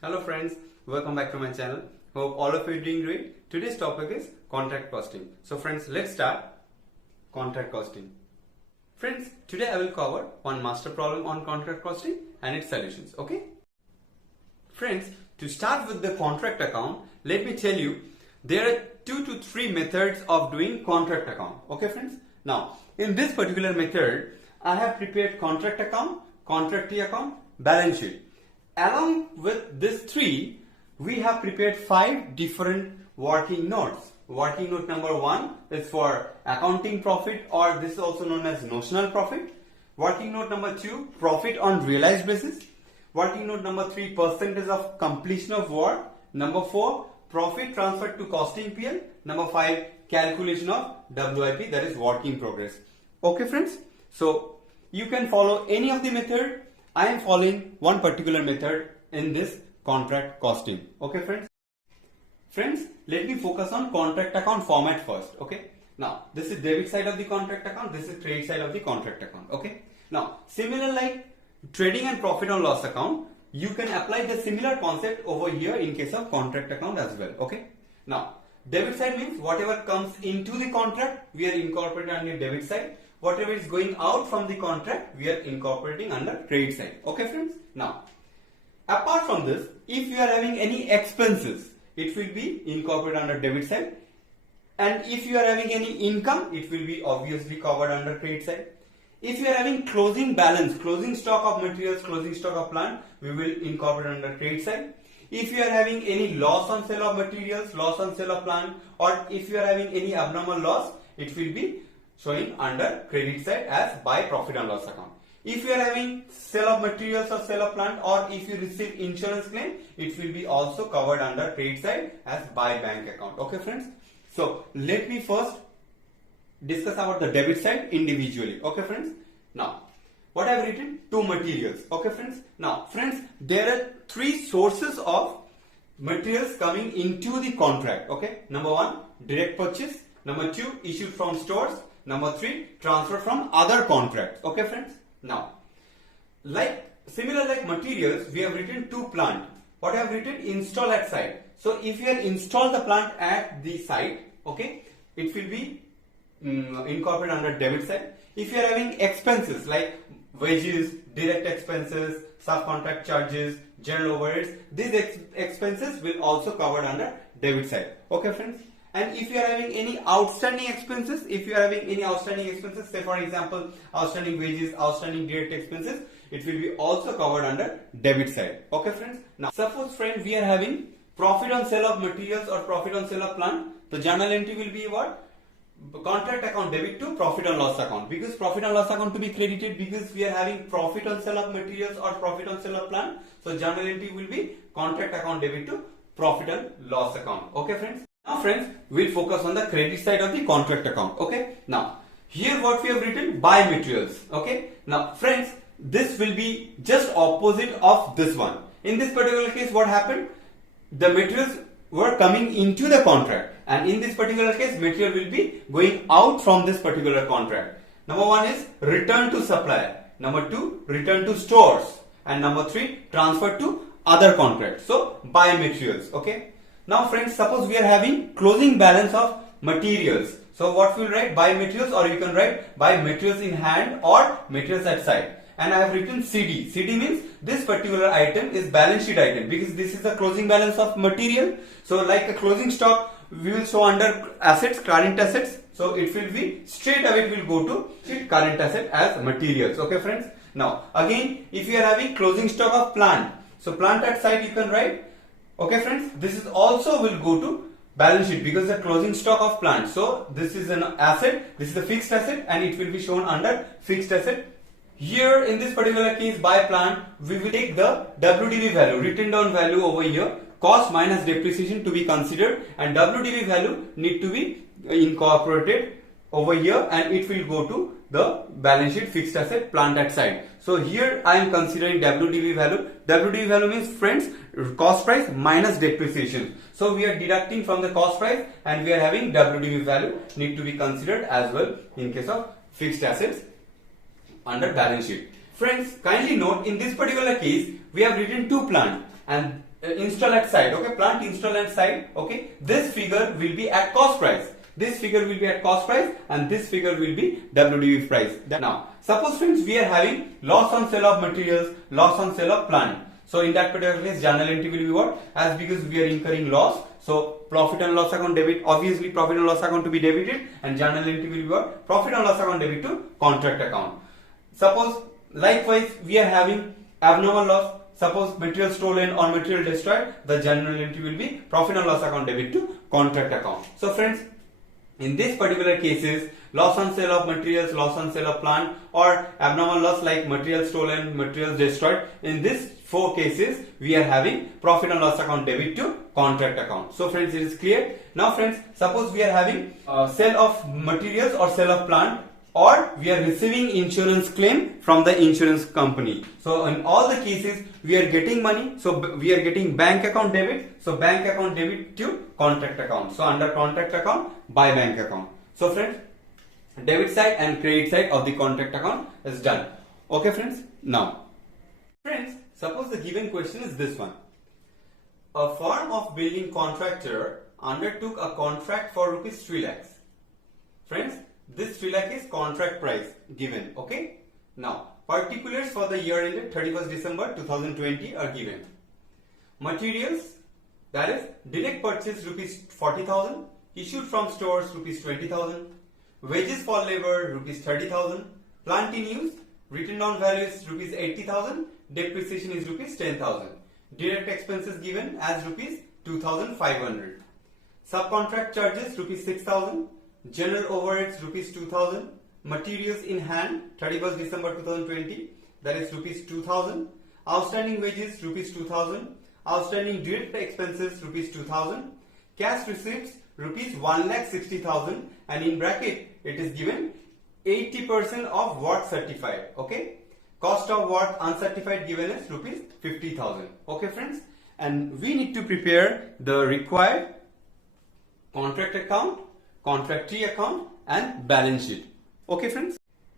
Hello friends, welcome back to my channel. Hope all of you are doing great. Today's topic is contract costing. So friends, let's start contract costing. Friends, today I will cover one master problem on contract costing and its solutions. Okay? Friends, to start with the contract account, let me tell you there are 2 to 3 methods of doing contract account. Okay friends? Now, in this particular method, I have prepared contract account, contractee account, balance sheet. Along with these 3, we have prepared 5 different working notes. Working note number 1 is for accounting profit, or this is also known as notional profit. Working note number 2, profit on realized basis. Working note number 3, percentage of completion of work. Number 4, profit transferred to costing PL. Number 5, calculation of WIP, that is work in progress. Okay friends, so you can follow any of the method. I am following one particular method in this contract costing. Okay friends? Friends, let me focus on contract account format first. Okay. Now, this is debit side of the contract account. This is credit side of the contract account. Okay. Now, similar like trading and profit and loss account, you can apply the similar concept over here in case of contract account as well. Okay. Now, debit side means whatever comes into the contract, we are incorporating under debit side. Whatever is going out from the contract, we are incorporating under credit side. Okay friends? Now, apart from this, if you are having any expenses, it will be incorporated under debit side. And if you are having any income, it will be obviously covered under credit side. If you are having closing balance, closing stock of materials, closing stock of plant, we will incorporate under credit side. If you are having any loss on sale of materials, loss on sale of plant, or if you are having any abnormal loss, it will be showing under credit side as by profit and loss account. If you are having sale of materials or sale of plant, or if you receive insurance claim, it will be also covered under credit side as by bank account. Okay friends? So let me first discuss about the debit side individually. Okay friends? Now, what I have written? 2 materials. Okay friends? Now friends, there are 3 sources of materials coming into the contract. Okay? Number 1, direct purchase. Number 2, issued from stores. Number 3, transfer from other contracts. Okay friends? Now, similar like materials, we have written 2 plant. What I have written? Install at site. So if you have installed the plant at the site, okay, it will be incorporated under debit side. If you are having expenses like wages, direct expenses, subcontract charges, general overheads, these expenses will also covered under debit side. Okay friends? And if you are having any outstanding expenses, say for example, outstanding wages, outstanding direct expenses, it will be also covered under debit side. Okay friends? Now, suppose friend, we are having profit on sale of materials or profit on sale of plant. The journal entry will be what? Contract account debit to profit and loss account, because profit and loss account to be credited because we are having profit on sale of materials or profit on sale of plant. So journal entry will be contract account debit to profit and loss account. Okay friends? Now friends, we'll focus on the credit side of the contract account. Okay. Now, here what we have written, buy materials. Okay. Now friends, this will be just opposite of this one. In this particular case, what happened? The materials were coming into the contract, and in this particular case, material will be going out from this particular contract. Number 1 is return to supplier. Number 2, return to stores. And number 3, transfer to other contracts. So buy materials. Okay. Now friends, suppose we are having closing balance of materials. So what we will write? Buy materials, or you can write buy materials in hand or materials at site. And I have written CD. CD means this particular item is balance sheet item, because this is the closing balance of material. So like a closing stock, we will show under assets, current assets. So it will be straight away, it will go to current asset as materials. Okay friends? Now again, if you are having closing stock of plant, so plant at site you can write. Okay friends, this is also will go to balance sheet because the closing stock of plant. So this is an asset, this is a fixed asset, and it will be shown under fixed asset. Here in this particular case, by plant, we will take the WDV value, written down value over here, cost minus depreciation to be considered, and WDV value need to be incorporated over here, and it will go to the balance sheet fixed asset plant at site. So here I am considering WDV value. WDV value means friends, cost price minus depreciation. So we are deducting from the cost price, and we are having WDV value need to be considered as well in case of fixed assets under balance sheet. Friends, kindly note, in this particular case, we have written 2 plant, and installed side, okay, plant installed side, okay, this figure will be at cost price. This figure will be at cost price and this figure will be WDV price. Now, suppose friends we are having loss on sale of materials, loss on sale of plant. So in that particular case, journal entry will be what? As because we are incurring loss, so profit and loss account debit, obviously profit and loss account to be debited, and journal entry will be what? Profit and loss account debit to contract account. Suppose likewise we are having abnormal loss. Suppose material stolen or material destroyed, the journal entry will be profit and loss account debit to contract account. So friends, in this particular cases, loss on sale of materials, loss on sale of plant, or abnormal loss like material stolen, materials destroyed, in these 4 cases we are having profit and loss account debit to contract account. So friends, it is clear. Now friends, suppose we are having sale of materials or sale of plant, or we are receiving insurance claim from the insurance company. So in all the cases we are getting money, so we are getting bank account debit, so bank account debit to contract account. So under contract account, by bank account. So friends, debit side and credit side of the contract account is done. Okay friends. Now friends, suppose the given question is this one. A firm of building contractor undertook a contract for rupees 3 lakhs. Friends, this 3 lakh is contract price given. Okay. Now particulars for the year ended 31st December 2020 are given. Materials, that is direct purchase rupees 40,000, issued from stores rupees 20,000, wages for labor rupees 30,000, plant in use, written down value is rupees 80,000, depreciation is rupees 10,000, direct expenses given as rupees 2,500, subcontract charges rupees 6,000, general overheads rupees 2,000, materials in hand 31st December 2020, that is rupees 2,000, outstanding wages rupees 2,000, outstanding direct expenses rupees 2,000, cash receipts rupees 1,60,000, and in bracket it is given 80% of what certified. Okay, cost of what uncertified given is rupees 50,000. Okay friends, and we need to prepare the required contract account, contractee account, and balance sheet. Okay friends.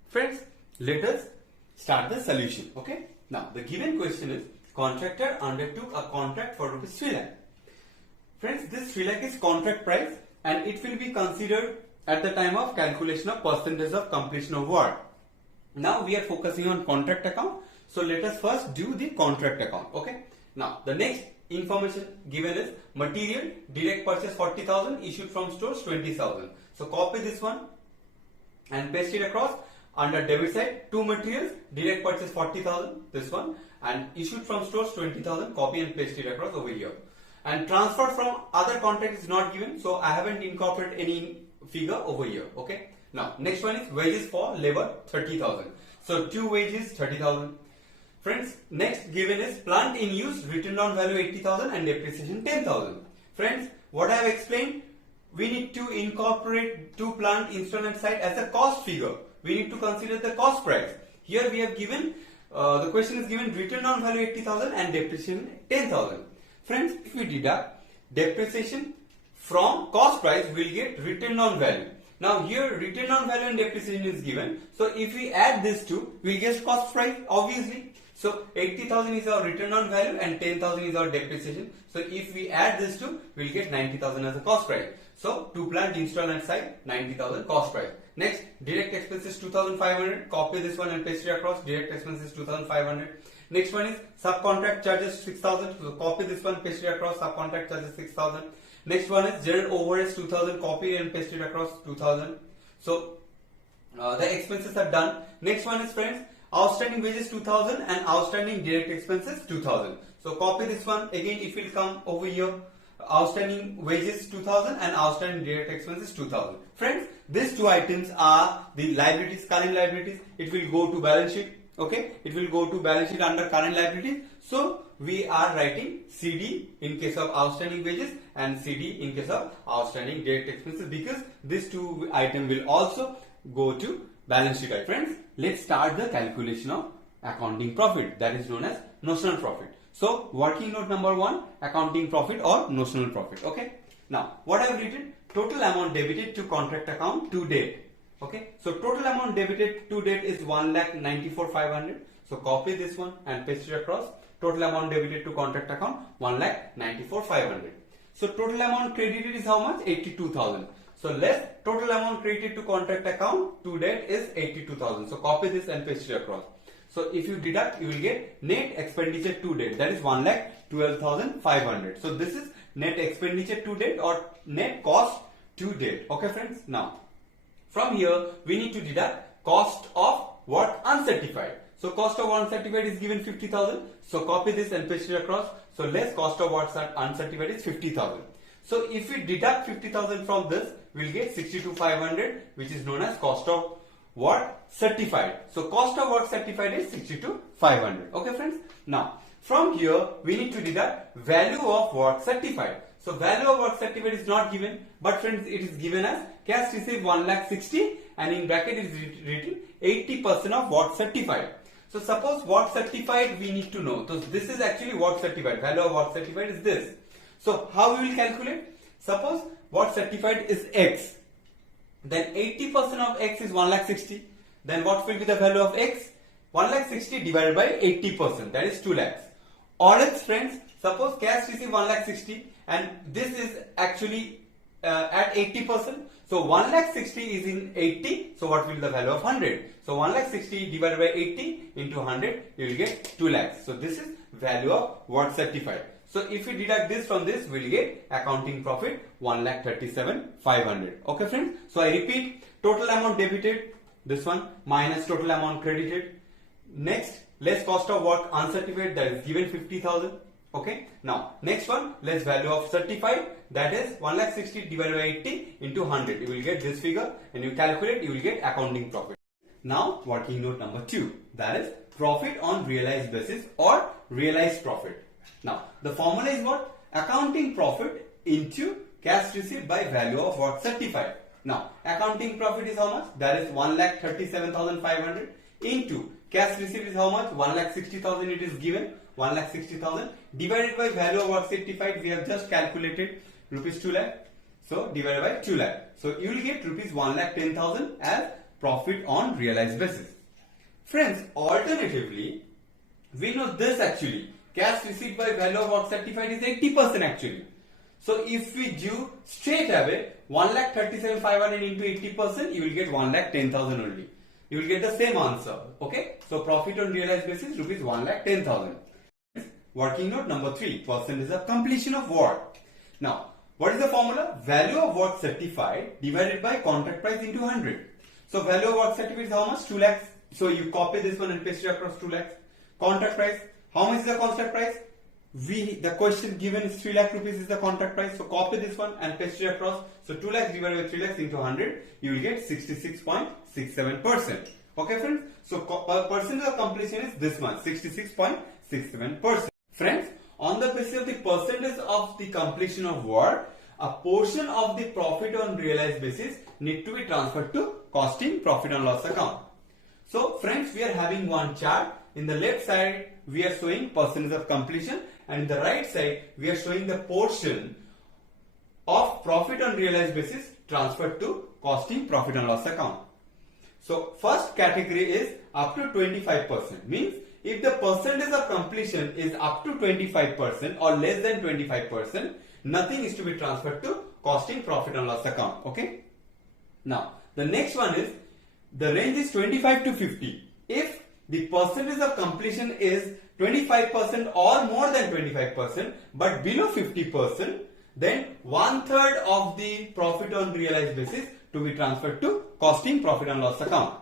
Friends, let us start the solution. Okay, now the given question is contractor undertook a contract for rupees 3 lakh. Friends, this 3 lakh is contract price and it will be considered at the time of calculation of percentage of completion of work. Now we are focusing on contract account, so let us first do the contract account. Okay, now the next information given is material direct purchase 40,000, issued from stores 20,000. So copy this one and paste it across. Under debit side, 2 materials direct purchase 40,000, this one, and issued from stores 20,000, copy and paste it across over here. And transferred from other contract is not given, so I haven't incorporated any figure over here. Okay, now next one is wages for labor 30,000, so 2 wages 30,000. Friends, next given is plant in use, written down value 80,000 and depreciation 10,000. Friends, what I have explained, we need to incorporate to plant installment side as a cost figure. We need to consider the cost price. Here we have given, the question is given written down value 80,000 and depreciation 10,000. Friends, if we deduct depreciation from cost price, we will get written down value. Now here written down value and depreciation is given, so if we add these two, we will get cost price obviously. So 80,000 is our written down value and 10,000 is our depreciation. So if we add these two, we will get 90,000 as a cost price. So to plant installment side, 90,000 cost price. Next, direct expenses 2,500. Copy this one and paste it across. Direct expenses 2,500. Next one is subcontract charges 6,000. So copy this one, paste it across. Subcontract charges 6,000. Next one is general overheads 2,000. Copy and paste it across 2,000. So the expenses are done. Next one is friends, outstanding wages 2,000 and outstanding direct expenses 2,000. So copy this one again. It will come over here. Outstanding wages 2,000 and outstanding direct expenses 2,000. Friends, these two items are the liabilities, current liabilities. It will go to balance sheet. Okay, it will go to balance sheet under current liabilities. So we are writing CD in case of outstanding wages and CD in case of outstanding direct expenses, because these two items will also go to balance sheet. Friends, let's start the calculation of accounting profit, that is known as notional profit. So working note number 1, accounting profit or notional profit. Okay, now what I have written, total amount debited to contract account to date. Okay, so total amount debited to date is 1,94,500. So copy this one and paste it across. Total amount debited to contract account 1,94,500. So total amount credited is how much? 82,000. So less total amount credited to contract account to date is 82,000. So copy this and paste it across. So if you deduct, you will get net expenditure to date, that is 1,12,500. So this is net expenditure to date or net cost to date. Okay friends, now from here we need to deduct cost of work uncertified. So cost of uncertified is given 50,000. So copy this and paste it across. So less cost of work uncertified is 50,000. So if we deduct 50,000 from this, we will get 62,500, which is known as cost of work certified. So cost of work certified is 62,500. Okay friends. Now from here we need to deduct value of work certified. So value of work certified is not given, but friends it is given as cash received 1,60,000 and in bracket it is written 80% of work certified. So suppose work certified we need to know. So this is actually work certified. Value of work certified is this. So how we will calculate? Suppose work certified is X. Then 80% of X is 1,60,000. Then what will be the value of X? 1,60,000 divided by 80%, that is 2 lakhs. Or else friends, suppose cash received 1,60,000 and this is actually at 80%. So 1,60,000 is in 80. So what will be the value of 100? So 1,60,000 divided by 80 into 100, you will get 2 lakhs. So this is value of work certified. So if we deduct this from this, we will get accounting profit 1,37,500. Okay friends. So I repeat, total amount debited, this one, minus total amount credited. Next, less cost of work uncertified, that is given 50,000. Okay. Now next one, less value of certified, that is 1,60,000 divided by 80 into 100. You will get this figure and you calculate, you will get accounting profit. Now working note number 2, that is profit on realized basis or realized profit. Now the formula is what? Accounting profit into cash received by value of work certified. Now accounting profit is how much? That is 1,37,500 into cash received is how much? 1,60,000 it is given. 1,60,000 divided by value of work certified, we have just calculated rupees 2 lakh. So divided by 2 lakh. So you will get rupees 1,10,000 as profit on realized basis. Friends, alternatively, we know this actually. Cash received by value of work certified is 80% actually. So if we do straight away 1,37,500 into 80%, you will get 1,10,000 only. You will get the same answer. Okay. So profit on realized basis rupees 1,10,000. Working note number 3, percentage of completion of work. Now, what is the formula? Value of work certified divided by contract price into 100. So value of work certified is how much? 2 lakhs. So you copy this one and paste it across 2 lakhs. Contract price. How much is the contract price? The question given is 3 lakh rupees is the contract price. So copy this one and paste it across. So 2 lakhs divided by 3 lakhs into 100, you will get 66.67%. Okay friends. So percentage of completion is this much, 66.67%. Friends, on the basis of the percentage of the completion of work, a portion of the profit on realized basis need to be transferred to costing profit and loss account. So friends, we are having one chart. In the left side, we are showing percentage of completion and in the right side, we are showing the portion of profit on realized basis transferred to costing profit and loss account. So first category is up to 25%, means if the percentage of completion is up to 25% or less than 25%, nothing is to be transferred to costing profit and loss account. Okay. Now the next one is the range is 25 to 50. If the percentage of completion is 25% or more than 25% but below 50%, then 1/3 of the profit on realized basis to be transferred to costing profit and loss account.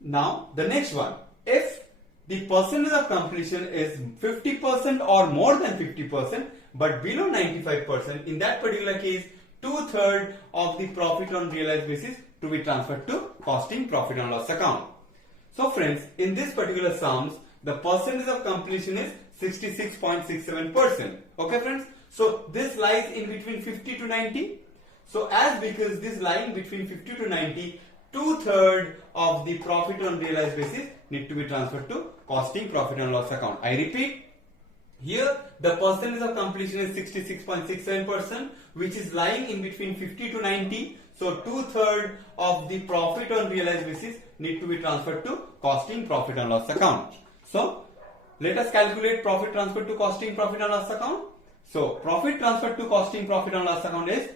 Now the next one, if the percentage of completion is 50% or more than 50% but below 95%, in that particular case 2/3 of the profit on realized basis to be transferred to costing profit and loss account. So friends, in this particular sums, the percentage of completion is 66.67%. Okay friends, so this lies in between 50 to 90. So as because this lying between 50 to 90, 2/3 of the profit on realized basis need to be transferred to costing profit and loss account. I repeat, Here the percentage of completion is 66.67%, which is lying in between 50 to 90. So 2/3 of the profit on realized basis need to be transferred to costing profit and loss account. So let us calculate profit transferred to costing profit and loss account. So profit transferred to costing profit and loss account is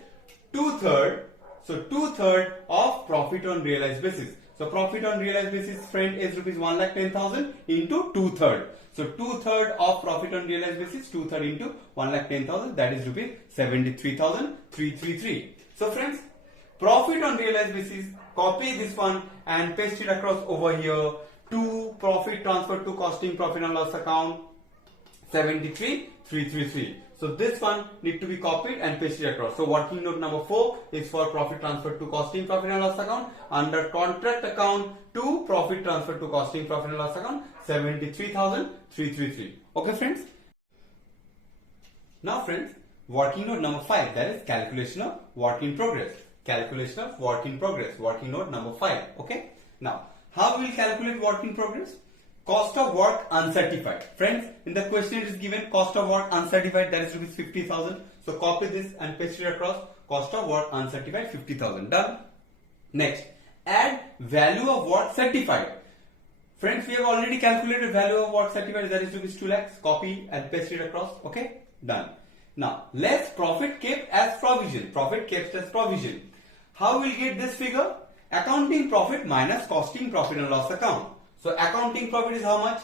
2/3. So 2/3 of profit on realized basis. So profit on realized basis, friend, is rupees 1,10,000 into 2/3. So 2/3 of profit on realized basis, 2/3 into 1,10,000, that is rupees 73,333. So friends, profit on realized basis, copy this one and paste it across over here to profit transferred to costing profit and loss account, 73,333. So this one need to be copied and pasted across. So working note number 4 is for profit transferred to costing profit and loss account. Under contract account to profit transferred to costing profit and loss account, 73,333. Okay friends. Now friends, working note number 5, that is calculation of work in progress. Calculation of work in progress. Working note number 5. Okay. Now how we will calculate work in progress? Cost of work uncertified. Friends, in the question it is given cost of work uncertified, that is rupees 50,000. So copy this and paste it across. Cost of work uncertified, 50,000. Done. Next, add value of work certified. Friends, we have already calculated value of work certified, that is rupees 2 lakhs. Copy and paste it across. Okay. Done. Now, less profit kept as provision. Profit kept as provision. How will we get this figure? Accounting profit minus costing profit and loss account. So accounting profit is how much?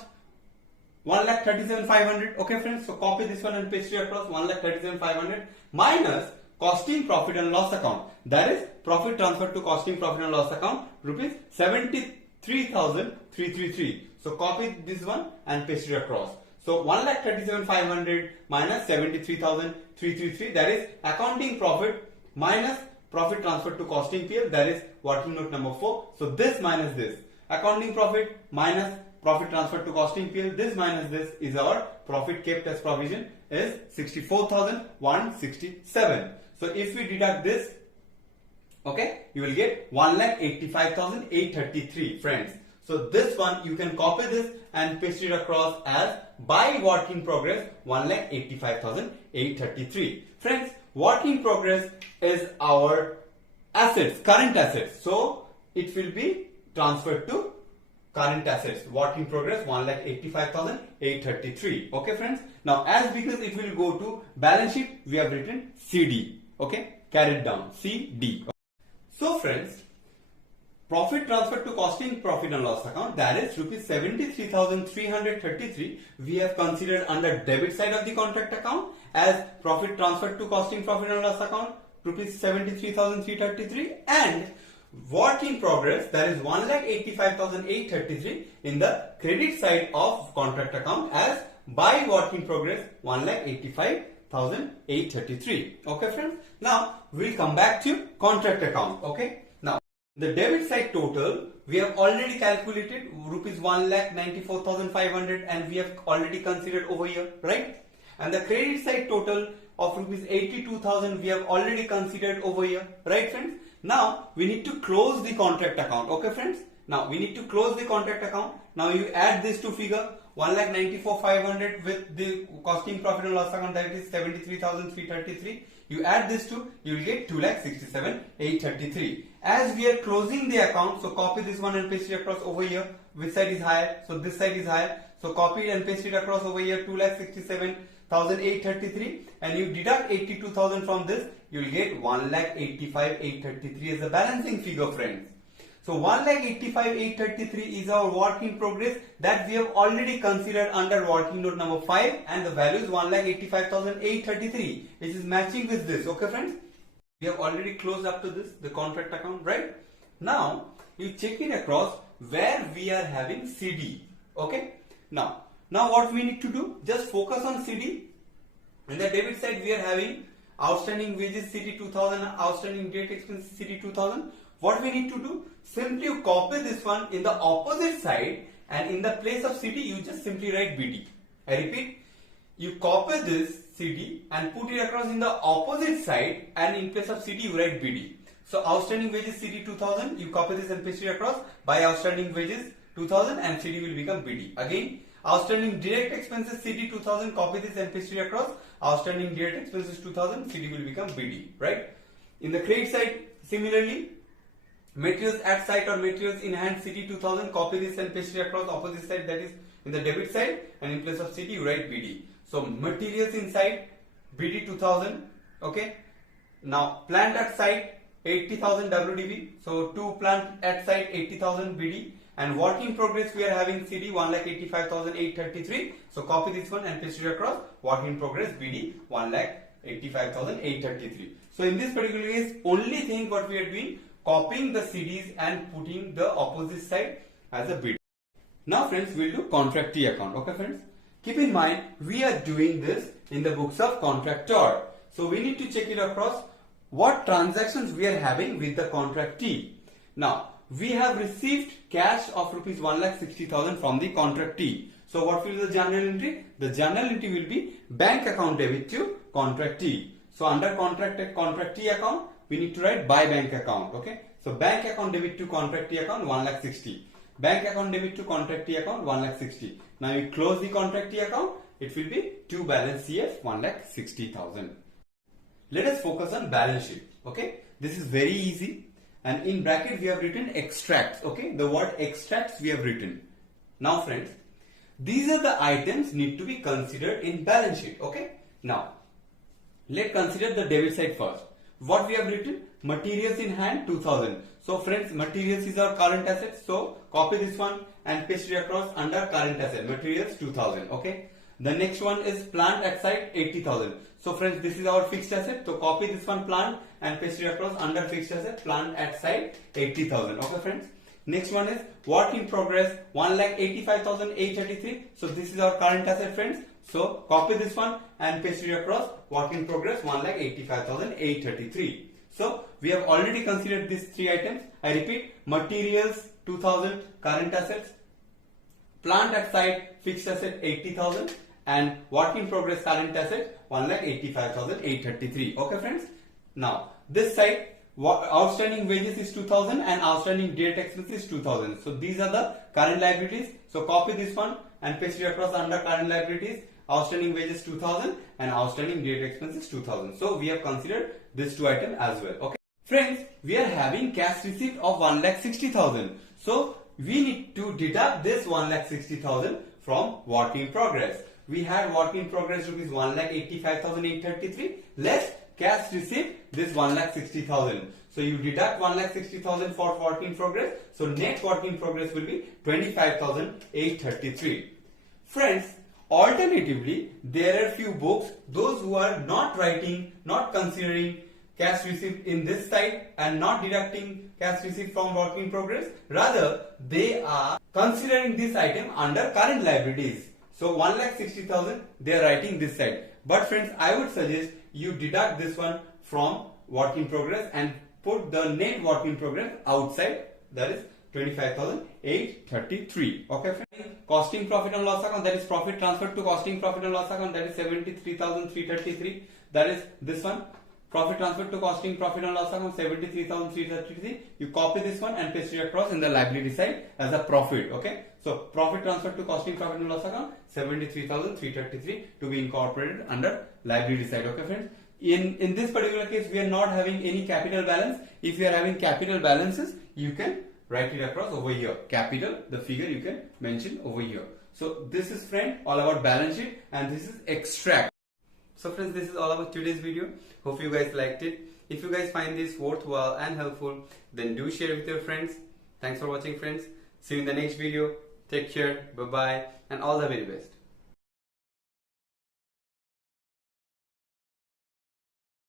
1,37,500. Okay friends, so copy this one and paste it across. 1,37,500 minus costing profit and loss account, that is profit transferred to costing profit and loss account, rupees 73,333. So copy this one and paste it across. So 1,37,500 minus 73,333, that is accounting profit minus profit transferred to costing PL, that is working note number 4. So this minus this, accounting profit minus profit transferred to costing PL, this minus this is our profit kept as provision, is 64,167. So if we deduct this, okay, you will get 1,85,833 friends. So this one you can copy this and paste it across as by work in progress, 1,85,833. Friends, work in progress is our assets, current assets. So it will be transferred to current assets. Work in progress, 1,85,833. Okay friends. Now as because it will go to balance sheet, we have written CD. Okay, carried down CD. So friends, profit transferred to costing profit and loss account, that is rupees 73,333, we have considered under debit side of the contract account as profit transferred to costing profit and loss account, rupees 73,333, and work in progress, that is 1,85,833 in the credit side of contract account as by work in progress, 1,85,833. Okay friends. Now we'll come back to contract account. Okay. Now the debit side total we have already calculated rupees 1,94,500 and we have already considered over here, right? And the credit side total of rupees 82,000 we have already considered over here, right friends? Now we need to close the contract account. Okay friends. Now we need to close the contract account. Now you add this to figure 1,94,500 with the costing profit and loss account, that is 73,333. You add this to, you will get 2,67,833. As we are closing the account, so copy this one and paste it across over here. Which side is higher? So this side is higher. So copy it and paste it across over here, 2,67,833. And you deduct 82,000 from this, you will get 1,85,833 as a balancing figure, friends. So 1,85,833 is our work in progress that we have already considered under working note number 5, and the value is 1,85,833, which is matching with this. Okay friends, we have already closed up to this the contract account, right? Now you check it across where we are having CD. Okay, now what we need to do, just focus on CD. In the debit side we are having outstanding wages CD 2000, outstanding direct expenses CD 2000. What we need to do, simply you copy this one in the opposite side, and in the place of CD you just simply write BD. I repeat, you copy this CD and put it across in the opposite side, and in place of CD you write BD. So outstanding wages CD 2000, you copy this and paste it across by outstanding wages 2000 and CD will become BD. Again, Outstanding direct expenses CD 2000, copy this and paste it across. Outstanding direct expenses 2000, CD will become BD, right? In the credit side, similarly, materials at site or materials in hand CD 2000, copy this and paste it across. Opposite side, that is in the debit side, and in place of CD you write BD. So materials inside BD 2000, okay. Now plant at site 80,000 WDV, so to plant at site 80,000 BD, and work in progress we are having CD 1,85,833, so copy this one and paste it across. Work in progress BD 1,85,833. So in this particular case, only thing what we are doing, copying the CDs and putting the opposite side as a BD. Now friends, we'll do contractee account. Okay friends, keep in mind we are doing this in the books of contractor, so we need to check it across what transactions we are having with the contractee. Now we have received cash of rupees 1,60,000 from the contractee. So what will be the journal entry? The journal entry will be bank account debit to contractee. So under contractee account, we need to write by bank account. Okay. So bank account debit to contractee account 1,60,000. Bank account debit to contractee account 1,60,000. Now you close the contractee account. It will be to balance CF 1,60,000. Let us focus on balance sheet. Okay. This is very easy. And in bracket we have written extracts. Okay. The word extracts we have written. Now friends, these are the items need to be considered in balance sheet. Okay. Now let's consider the debit side first. What we have written? Materials in hand 2000. So friends, materials is our current asset. So copy this one and paste it across under current asset. Materials 2000. Okay. The next one is plant at site 80,000. So friends, this is our fixed asset. So copy this one plant and paste it across under fixed asset, plant at site 80,000. Okay friends. Next one is work in progress 1,85,833. So this is our current asset friends. So copy this one and paste it across, work in progress 1,85,833. So we have already considered these three items. I repeat, materials 2000 current assets, plant at site fixed asset 80,000, and work in progress current asset 1,85,833. Okay friends. Now this side, outstanding wages is 2000 and outstanding direct expenses is 2000. So these are the current liabilities. So copy this one and paste it across under current liabilities. Outstanding wages 2000 and outstanding direct expenses 2000. So we have considered these two items as well. Okay friends, we are having cash receipt of 1,60,000. So we need to deduct this 1,60,000 from work in progress. We had work in progress rupees 1,85,833 less cash receipt this 1,60,000. So you deduct 1,60,000 for work in progress. So net work in progress will be 25,833. Friends, alternatively, there are few books, those who are not writing, not considering cash receipt in this side and not deducting cash receipt from work in progress. Rather, they are considering this item under current liabilities. So 1,60,000 they are writing this side. But friends, I would suggest you deduct this one from work in progress and put the net work in progress outside, that is 25,833. Okay friends. Costing profit and loss account, that is profit transferred to costing profit and loss account, that is 73,333. That is this one. Profit transferred to costing profit and loss account 73,333. You copy this one and paste it across in the liability side as a profit. Okay. So profit transferred to costing profit and loss account 73,333 to be incorporated under liability side. Okay friends. In this particular case, we are not having any capital balance. If you are having capital balances, you can write it across over here. Capital, the figure you can mention over here. So this is friend all about balance sheet and this is extract. So friends, this is all about today's video. Hope you guys liked it. If you guys find this worthwhile and helpful, then do share with your friends. Thanks for watching friends. See you in the next video. Take care. Bye bye and all the very best.